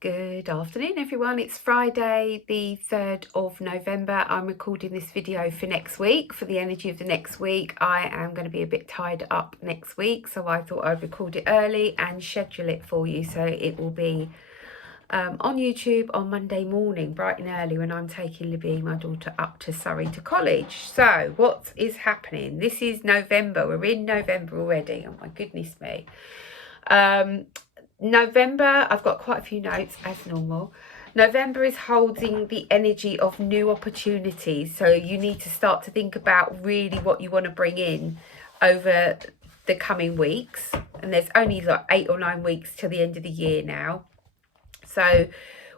Good afternoon everyone, it's Friday the 3rd of November. I'm recording this video for next week, for the energy of the next week. I am going to be a bit tied up next week, so I thought I'd record it early and schedule it for you, so it will be on YouTube on Monday morning, bright and early, when I'm taking Libby, my daughter, up to Surrey to college. So what is happening? This is November, we're in November already, oh my goodness me. November, I've got quite a few notes as normal. November is holding the energy of new opportunities. So you need to start to think about really what you want to bring in over the coming weeks. And there's only like 8 or 9 weeks till the end of the year now. So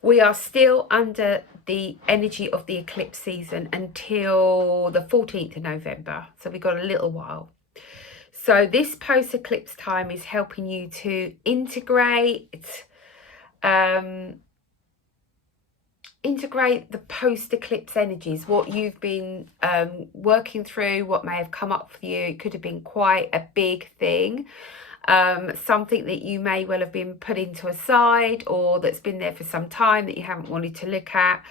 we are still under the energy of the eclipse season until the 14th of November. So we've got a little while. So this post-eclipse time is helping you to integrate the post-eclipse energies, what you've been working through, what may have come up for you. It could have been quite a big thing, something that you may well have been putting to a side, or that's been there for some time that you haven't wanted to look at.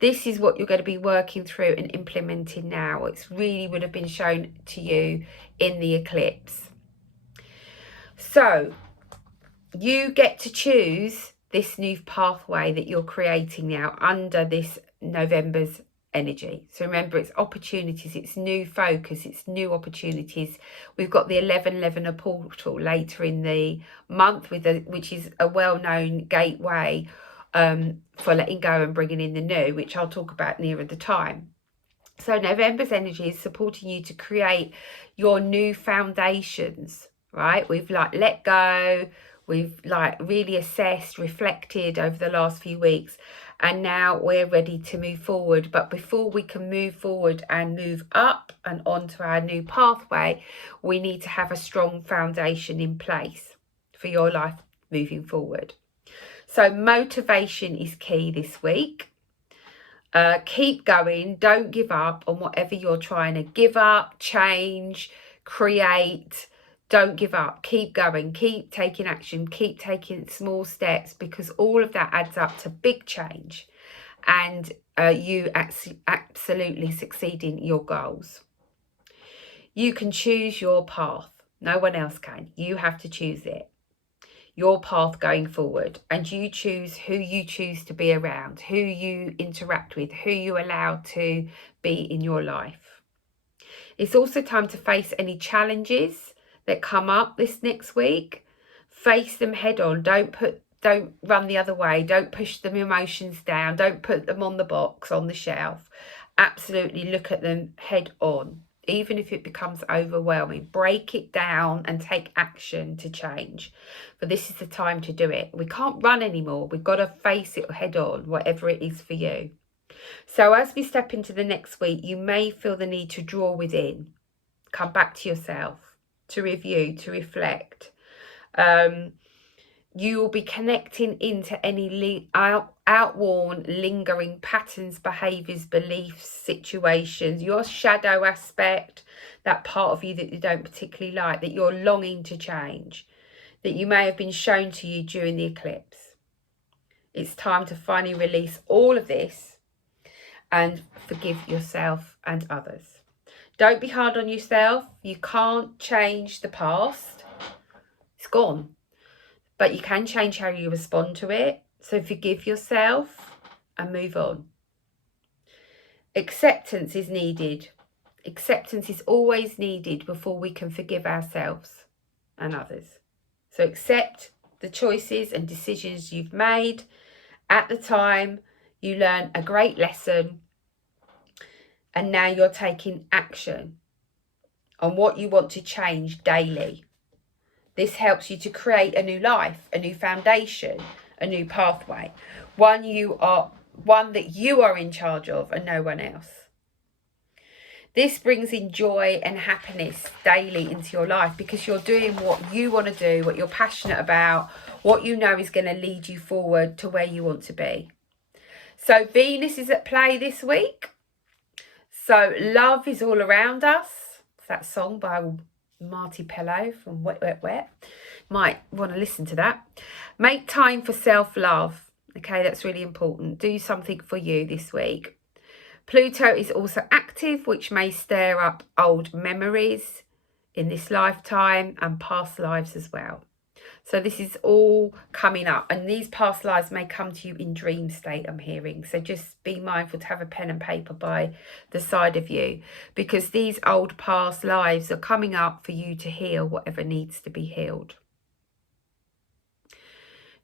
This is what you're going to be working through and implementing now. It's really would have been shown to you in the eclipse. So you get to choose this new pathway that you're creating now under this November's energy. So remember, it's opportunities, it's new focus, it's new opportunities. We've got the 1111 portal later in the month, which is a well-known gateway for letting go and bringing in the new, which I'll talk about nearer the time. So November's energy is supporting you to create your new foundations, right? We've like let go, we've like really assessed, reflected over the last few weeks, and now we're ready to move forward. But before we can move forward and move up and onto our new pathway, we need to have a strong foundation in place for your life moving forward. So motivation is key this week. Keep going, don't give up on whatever you're trying to give up, change, create. Don't give up, keep going, keep taking action, keep taking small steps, because all of that adds up to big change, and you absolutely succeeding your goals. You can choose your path, no one else can. You have to choose it, your path going forward, and you choose who you choose to be around, who you interact with, who you allow to be in your life. It's also time to face any challenges that come up this next week. Face them head on. Don't run the other way. Don't push them emotions down. Don't put them on the box, on the shelf. Absolutely look at them head on. Even if it becomes overwhelming, break it down and take action to change. But this is the time to do it. We can't run anymore. We've got to face it head on, whatever it is for you. So as we step into the next week, you may feel the need to draw within, come back to yourself, to review, to reflect. You will be connecting into any outworn, lingering patterns, behaviours, beliefs, situations, your shadow aspect, that part of you that you don't particularly like, that you're longing to change, that you may have been shown to you during the eclipse. It's time to finally release all of this and forgive yourself and others. Don't be hard on yourself. You can't change the past. It's gone. But you can change how you respond to it. So forgive yourself and move on. Acceptance is needed. Acceptance is always needed before we can forgive ourselves and others. So accept the choices and decisions you've made. At the time, you learn a great lesson, and now you're taking action on what you want to change daily. This helps you to create a new life, a new foundation, a new pathway, one that you are in charge of and no one else. This brings in joy and happiness daily into your life, because you're doing what you want to do, what you're passionate about, what you know is going to lead you forward to where you want to be. So Venus is at play this week. So love is all around us. It's that song by Marty Pellow from Wet, Wet, Wet. Might want to listen to that. Make time for self-love. Okay, that's really important. Do something for you this week. Pluto is also active, which may stir up old memories in this lifetime and past lives as well. So this is all coming up, and these past lives may come to you in dream state, I'm hearing. So just be mindful to have a pen and paper by the side of you, because these old past lives are coming up for you to heal whatever needs to be healed.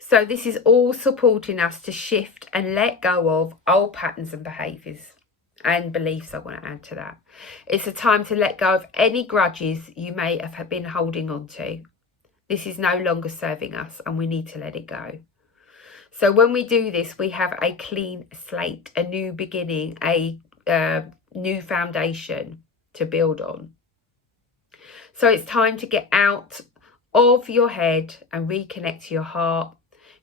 So this is all supporting us to shift and let go of old patterns and behaviours and beliefs. I want to add to that. It's a time to let go of any grudges you may have been holding on to. This is no longer serving us and we need to let it go. So when we do this, we have a clean slate, a new beginning, a new foundation to build on. So it's time to get out of your head and reconnect to your heart,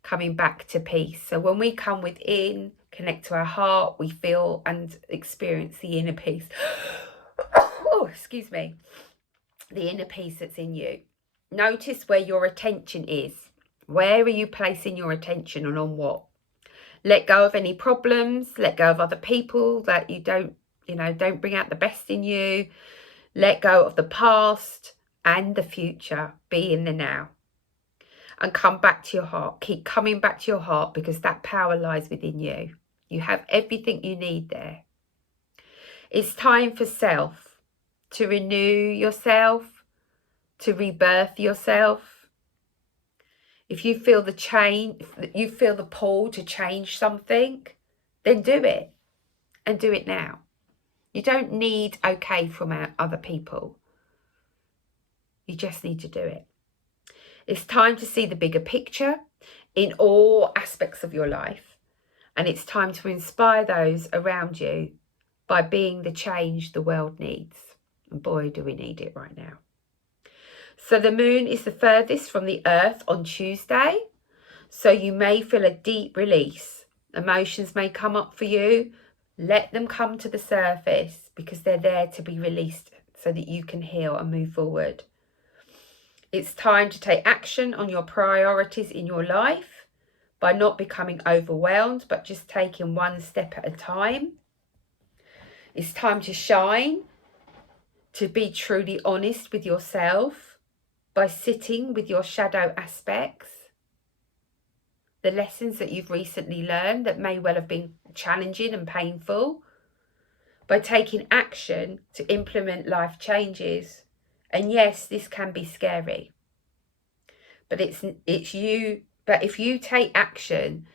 coming back to peace. So when we come within, connect to our heart, we feel and experience the inner peace. Oh, excuse me. The inner peace that's in you. Notice where your attention is. Where are you placing your attention and on what? Let go of any problems. Let go of other people that you don't bring out the best in you. Let go of the past and the future. Be in the now. And come back to your heart. Keep coming back to your heart, because that power lies within you. You have everything you need there. It's time for self, to renew yourself, to rebirth yourself. If you feel the pull to change something, then do it, and do it now. You don't need okay from other people. You just need to do it. It's time to see the bigger picture in all aspects of your life. And it's time to inspire those around you by being the change the world needs. And boy, do we need it right now. So the moon is the furthest from the earth on Tuesday. So you may feel a deep release. Emotions may come up for you. Let them come to the surface, because they're there to be released so that you can heal and move forward. It's time to take action on your priorities in your life by not becoming overwhelmed, but just taking one step at a time. It's time to shine, to be truly honest with yourself by sitting with your shadow aspects, the lessons that you've recently learned that may well have been challenging and painful, by taking action to implement life changes. And yes, this can be scary, but it's you. But if you take action,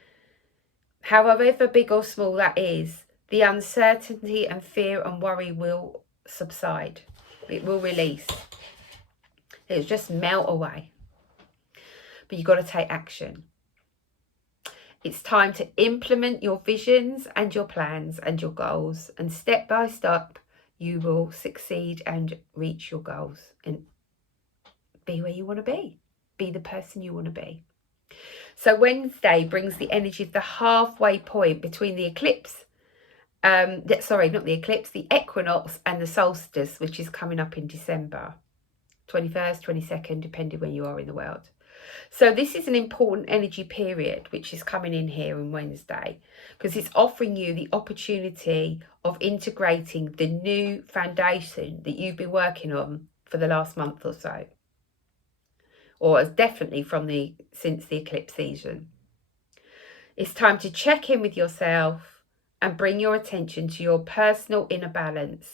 however big or small that is, the uncertainty and fear and worry will subside. It will release. It'll just melt away. But you've got to take action. It's time to implement your visions and your plans and your goals. And step by step, you will succeed and reach your goals and be where you want to be. Be the person you want to be. So Wednesday brings the energy of the halfway point between the eclipse, the equinox and the solstice, which is coming up in December 21st, 22nd, depending where you are in the world. So this is an important energy period which is coming in here on Wednesday, because it's offering you the opportunity of integrating the new foundation that you've been working on for the last month or so, or definitely since the eclipse season. It's time to check in with yourself and bring your attention to your personal inner balance,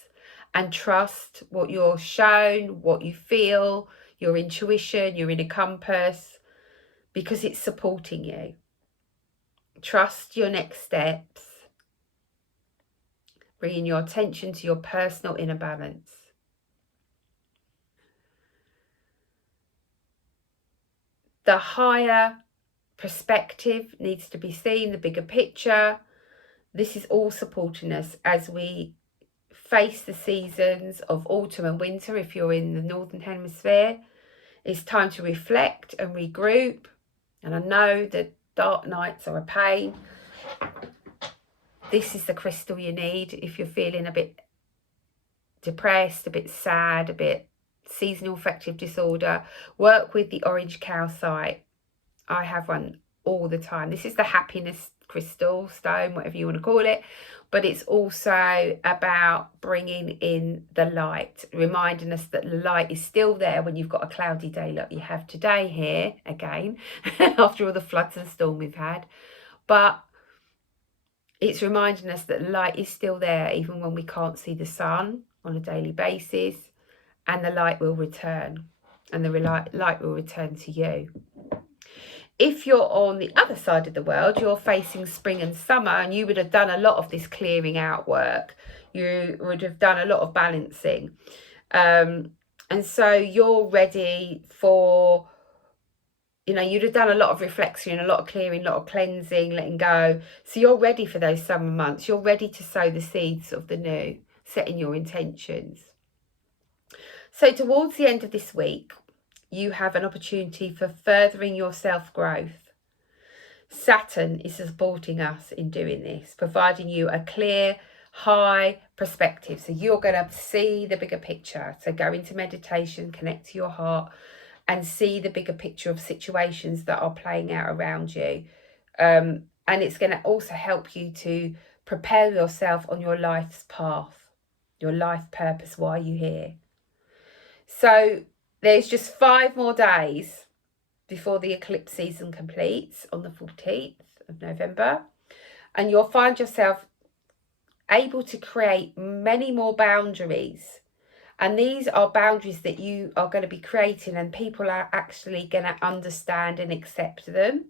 and trust what you're shown, what you feel, your intuition, your inner compass, because it's supporting you. Trust your next steps, bringing your attention to your personal inner balance. The higher perspective needs to be seen, the bigger picture. This is all supporting us as we face the seasons of autumn and winter. If you're in the northern hemisphere, it's time to reflect and regroup. And I know that dark nights are a pain. This is the crystal you need if you're feeling a bit depressed, a bit sad, a bit seasonal affective disorder. Work with the orange calcite. I have one all the time. This is the happiness crystal, stone, whatever you want to call it. But it's also about bringing in the light, reminding us that the light is still there when you've got a cloudy day like you have today here, again, after all the floods and storm we've had. But it's reminding us that light is still there even when we can't see the sun on a daily basis, and the light will return, and the light will return to you. If you're on the other side of the world, you're facing spring and summer, and you would have done a lot of this clearing out work. You would have done a lot of balancing. And so you're ready for, you'd have done a lot of reflection, a lot of clearing, a lot of cleansing, letting go. So you're ready for those summer months. You're ready to sow the seeds of the new, setting your intentions. So towards the end of this week, you have an opportunity for furthering your self-growth. Saturn is supporting us in doing this, providing you a clear, high perspective. So you're going to see the bigger picture. So go into meditation, connect to your heart, and see the bigger picture of situations that are playing out around you. And it's going to also help you to prepare yourself on your life's path, your life purpose, why you're here. So there's just 5 more days before the eclipse season completes on the 14th of November. And you'll find yourself able to create many more boundaries. And these are boundaries that you are going to be creating, and people are actually going to understand and accept them.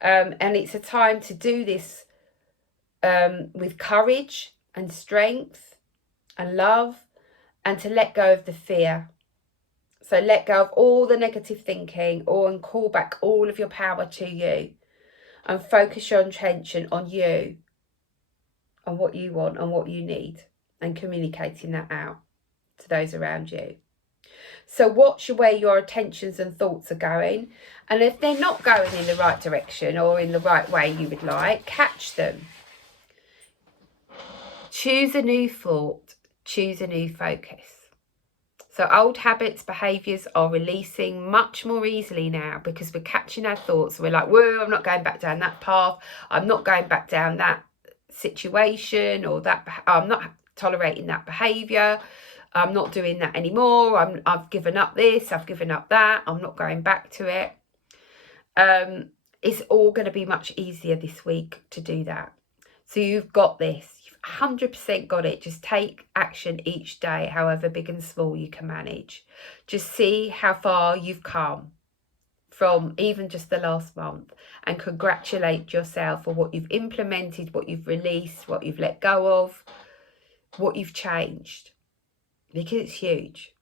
And it's a time to do this with courage and strength and love, and to let go of the fear. So let go of all the negative thinking, and call back all of your power to you, and focus your attention on you, on what you want and what you need, and communicating that out to those around you. So watch where your attentions and thoughts are going, and if they're not going in the right direction or in the right way you would like, catch them. Choose a new thought, choose a new focus. So old habits, behaviours are releasing much more easily now, because we're catching our thoughts. We're like, whoa, I'm not going back down that path. I'm not going back down that situation, or that I'm not tolerating that behaviour. I'm not doing that anymore. I've given up this. I've given up that. I'm not going back to it. It's all going to be much easier this week to do that. So you've got this. 100% got it. Just take action each day, however big and small you can manage. Just see how far you've come from even just the last month, and congratulate yourself for what you've implemented, what you've released, what you've let go of, what you've changed, because it's huge.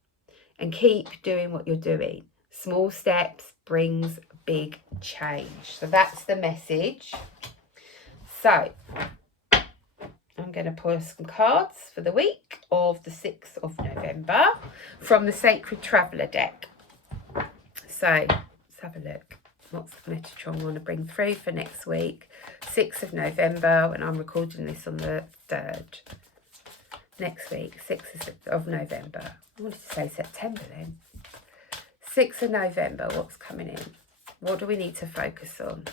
And keep doing what you're doing. Small steps brings big change. So that's the message. So I'm going to pull some cards for the week of the 6th of November from the Sacred Traveller deck. So let's have a look. What's the Metatron want to bring through for next week? 6th of November, and I'm recording this on the 3rd. Next week, 6th of November. I wanted to say September then. 6th of November, what's coming in? What do we need to focus on?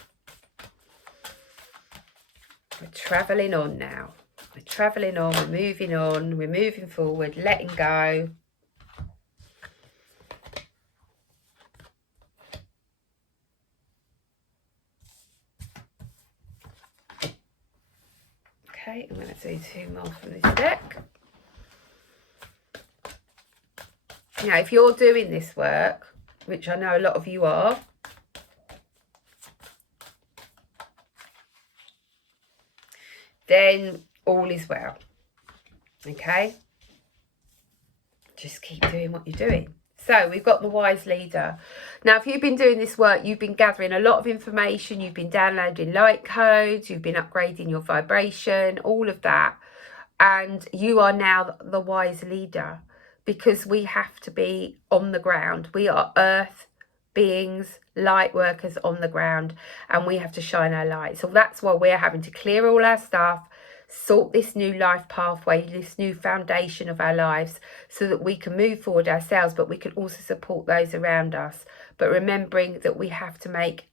We're travelling on now. We're travelling on, we're moving forward, letting go. Okay, I'm going to do 2 more from this deck. Now, if you're doing this work, which I know a lot of you are, then all is well. Okay? Just keep doing what you're doing. So we've got the wise leader. Now, if you've been doing this work, you've been gathering a lot of information, you've been downloading light codes, you've been upgrading your vibration, all of that. And you are now the wise leader, because we have to be on the ground. We are earth beings, light workers on the ground, and we have to shine our light. So that's why we're having to clear all our stuff, sort this new life pathway, this new foundation of our lives, so that we can move forward ourselves, but we can also support those around us. But remembering that we have to make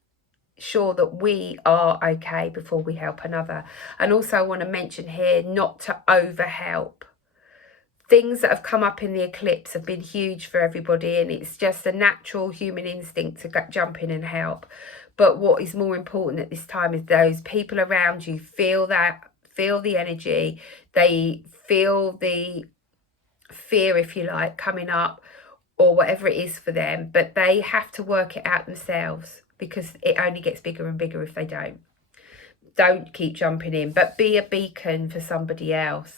sure that we are okay before we help another. And also I want to mention here not to over help. Things that have come up in the eclipse have been huge for everybody, and it's just a natural human instinct to jump in and help. But what is more important at this time is those people around you feel the energy, they feel the fear, if you like, coming up, or whatever it is for them, but they have to work it out themselves, because it only gets bigger and bigger if they don't keep jumping in, but be a beacon for somebody else.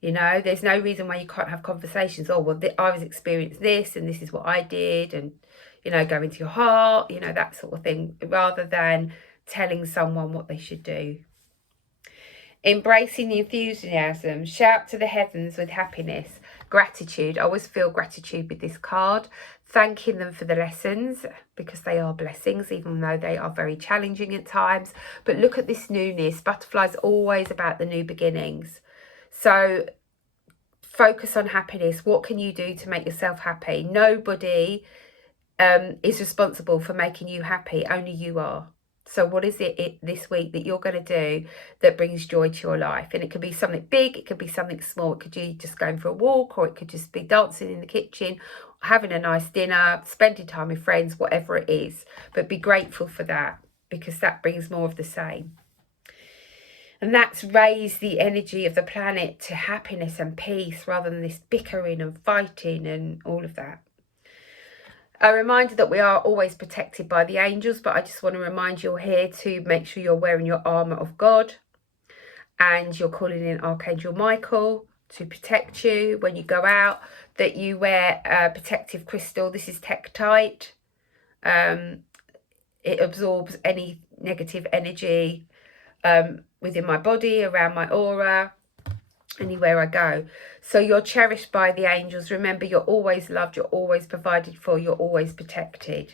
You know, there's no reason why you can't have conversations. Oh, well, I was experiencing this and this is what I did, and, you know, go into your heart, you know, that sort of thing, rather than telling someone what they should do. Embracing the enthusiasm, shout to the heavens with happiness. Gratitude, I always feel gratitude with this card, thanking them for the lessons, because they are blessings, even though they are very challenging at times. But look at this newness. Butterflies always about the new beginnings. So focus on happiness. What can you do to make yourself happy? Nobody is responsible for making you happy, only you are. So what is it this week that you're going to do that brings joy to your life? And it could be something big, it could be something small, it could be just going for a walk, or it could just be dancing in the kitchen, having a nice dinner, spending time with friends, whatever it is. But be grateful for that, because that brings more of the same. And that's raised the energy of the planet to happiness and peace, rather than this bickering and fighting and all of that. A reminder that we are always protected by the angels, but I just want to remind you here to make sure you're wearing your armour of God, and you're calling in Archangel Michael to protect you when you go out, that you wear a protective crystal. This is Tektite. It absorbs any negative energy within my body, around my aura, anywhere I go. So you're cherished by the angels. Remember, you're always loved, you're always provided for, you're always protected.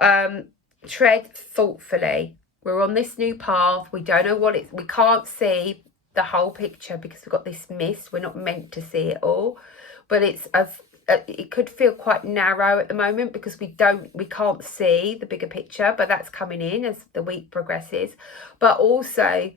Tread thoughtfully. We're on this new path. We don't know what we can't see the whole picture because we've got this mist. We're not meant to see it all, but it could feel quite narrow at the moment because we can't see the bigger picture, but that's coming in as the week progresses. But also,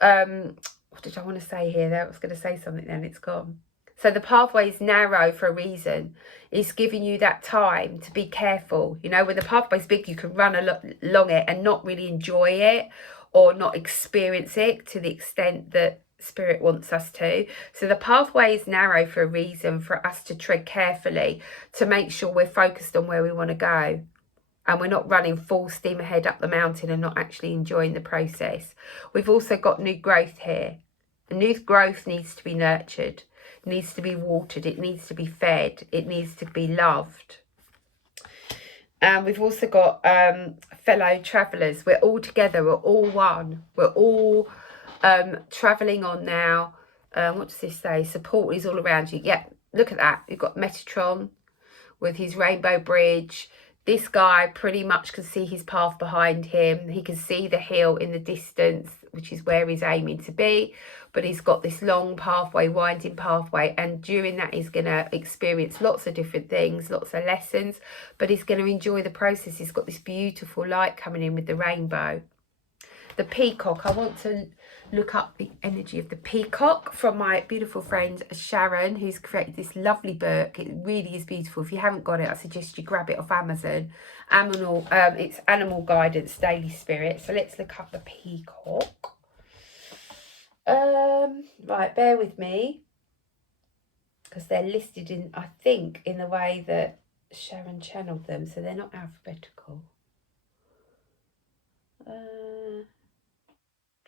what did I want to say here? I was going to say something, then it's gone. So the pathway is narrow for a reason. It's giving you that time to be careful. You know, when the pathway's big, you can run along it and not really enjoy it, or not experience it to the extent that Spirit wants us to. So the pathway is narrow for a reason, for us to tread carefully, to make sure we're focused on where we want to go, and we're not running full steam ahead up the mountain and not actually enjoying the process. We've also got new growth here. The new growth needs to be nurtured, needs to be watered, it needs to be fed, it needs to be loved. And we've also got fellow travellers. We're all together, we're all one. We're all travelling on now. What does this say? Support is all around you. Yeah, look at that. You've got Metatron with his rainbow bridge. This guy pretty much can see his path behind him. He can see the hill in the distance, which is where he's aiming to be. But he's got this long pathway, winding pathway. And during that, he's going to experience lots of different things, lots of lessons. But he's going to enjoy the process. He's got this beautiful light coming in with the rainbow. The peacock, I want to look up the energy of the peacock from my beautiful friend Sharon, who's created this lovely book. It really is beautiful. If you haven't got it, I suggest you grab it off Amazon. It's Animal Guidance Daily Spirit. So let's look up the peacock. Right, bear with me, because they're listed in, I think, in the way that Sharon channeled them, so they're not alphabetical.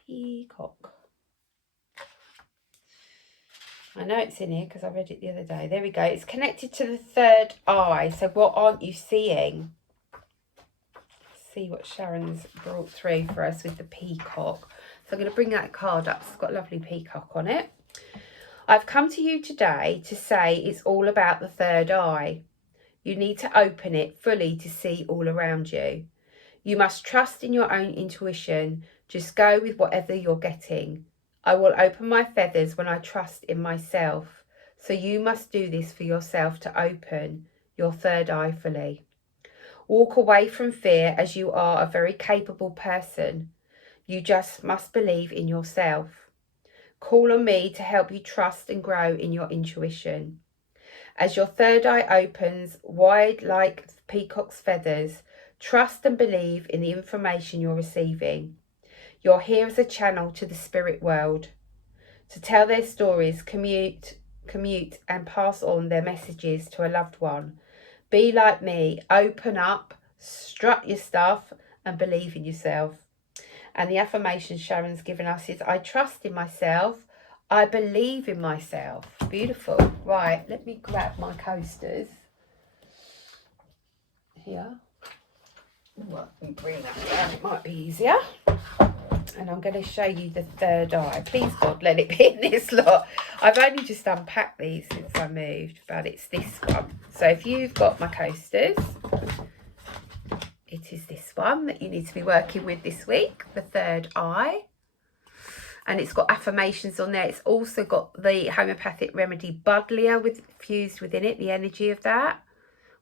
Peacock. I know it's in here because I read it the other day. There we go. It's connected to the third eye. So what aren't you seeing? Let's see what Sharon's brought through for us with the peacock. So I'm going to bring that card up. It's got a lovely peacock on it. I've come to you today to say it's all about the third eye. You need to open it fully to see all around you. You must trust in your own intuition. Just go with whatever you're getting. I will open my feathers when I trust in myself. So you must do this for yourself to open your third eye fully. Walk away from fear, as you are a very capable person. You just must believe in yourself. Call on me to help you trust and grow in your intuition. As your third eye opens wide like peacock's feathers, trust and believe in the information you're receiving. You're here as a channel to the spirit world, to tell their stories, commute and pass on their messages to a loved one. Be like me, open up, strut your stuff and believe in yourself. And the affirmation Sharon's given us is, I trust in myself, I believe in myself. Beautiful. Right, let me grab my coasters here. Let me bring that down, it might be easier. And I'm going to show you the third eye. Please God, let it be in this lot. I've only just unpacked these since I moved, but it's this one. So if you've got my coasters, it is this one that you need to be working with this week, the third eye. And it's got affirmations on there. It's also got the homeopathic remedy Buddleia fused within it, the energy of that,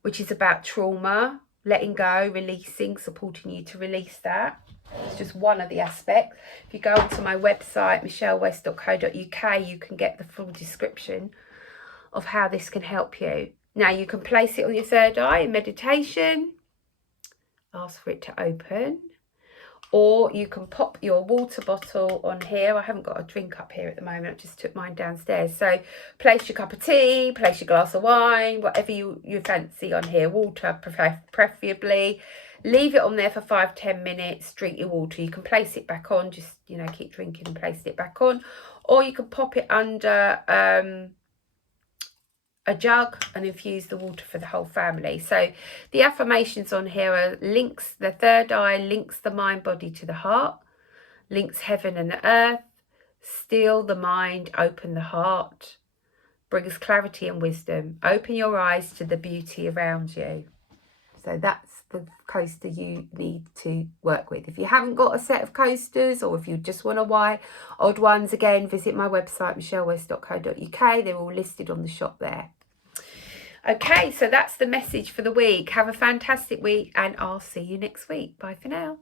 which is about trauma, letting go, releasing, supporting you to release that. It's just one of the aspects. If you go onto my website, michellewest.co.uk, you can get the full description of how this can help you. Now, you can place it on your third eye in meditation, ask for it to open, or you can pop your water bottle on here. I haven't got a drink up here at the moment. I just took mine downstairs. So place your cup of tea, place your glass of wine, whatever you fancy on here. Water preferably. Leave it on there for 5-10 minutes. Drink your water. You can place it back on. Just, you know, keep drinking and place it back on. Or you can pop it under a jug and infuse the water for the whole family. So the affirmations on here are links, the third eye links the mind body to the heart, links heaven and the earth, still the mind, open the heart, brings clarity and wisdom, open your eyes to the beauty around you. So that's the coaster you need to work with. If you haven't got a set of coasters, or if you just want to buy odd ones, again, visit my website, michellewest.co.uk. They're all listed on the shop there. Okay, so that's the message for the week. Have a fantastic week, and I'll see you next week. Bye for now.